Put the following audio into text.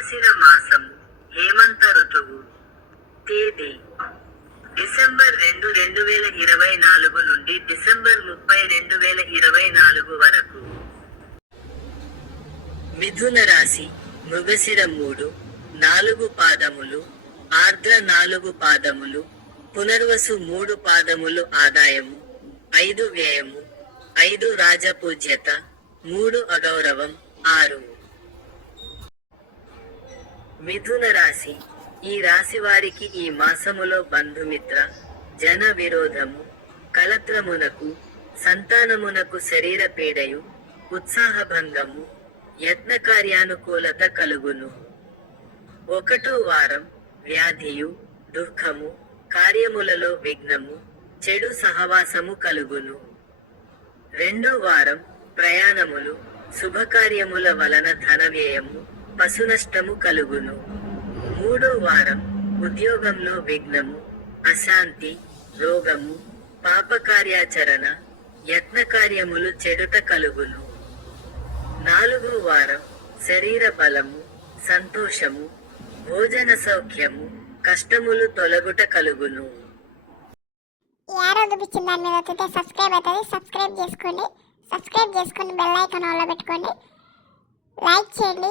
మార్గశిర మాసము హేమంత ఋతువు తేదీ డిసెంబర్ రెండు రెండు వేల ఇరవై నాలుగు నుండి డిసెంబర్ ముప్పై రెండు వేల ఇరవై నాలుగు వరకు. మిథున రాశి మృగశిర మూడు నాలుగు పాదములు ఆర్ద్ర నాలుగు పాదములు పునర్వసు మూడు పాదములు ఆదాయము ఐదు వ్యయము ఐదు రాజపూజ్యత మూడు అగౌరవం ఆరు. మిథున రాశి. ఈ రాశి వారికి ఈ మాసములో బంధుమిత్ర జన విరోధము కలత్రమునకు సంతానమునకు శరీర పీడయు ఉత్సాహభంగము యత్న కార్యానుకూలత కలుగును. ఒకటో వారం వ్యాధియు దుఃఖము కార్యములలో విఘ్నము చెడు సహవాసము కలుగును. రెండో వారం ప్రయాణములు శుభకార్యముల వలన ధన వ్యయము పశునష్టము కలుగును. మూడో వారం ఉద్యోగంలో విఘ్నము అశాంతి రోగము పాపకార్యాచరణ యత్న కార్యములు చెడుట కలుగును. నాలుగో వారం శరీర బలము సంతోషము భోజన సౌఖ్యము కష్టములు తొలగుట కలుగును. ఈ చూపించిన దాని మీద వచ్చితే సబ్స్క్రైబ్ అవుతుంది. సబ్స్క్రైబ్ చేసుకోండి. సబ్స్క్రైబ్ చేసుకొని బెల్ ఐకాన్ ఆన్లో పెట్టుకోండి. లైక్ చేయండి.